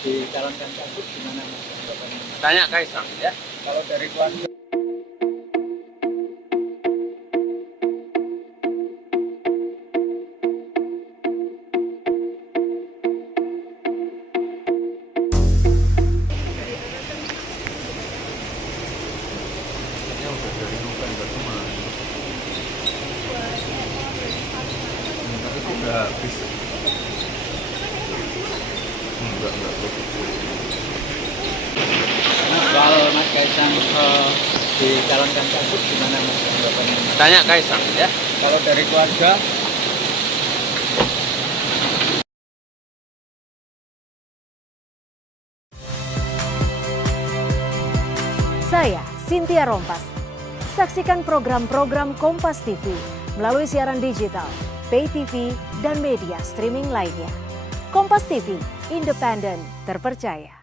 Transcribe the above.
dicalonkan cagup gimana Mas? Tanya Kaisang ya. Kalau dari keluarga Udah dari November kemarin. Tapi itu udah habis. Enggak soal Mas Kaisang dicalonkan cagup gimana Mas? Tanya Kaisang ya. Kalau dari keluarga Saya Cynthia Rompas. Saksikan program-program Kompas TV melalui siaran digital, pay TV, dan media streaming lainnya. Kompas TV, independen, terpercaya.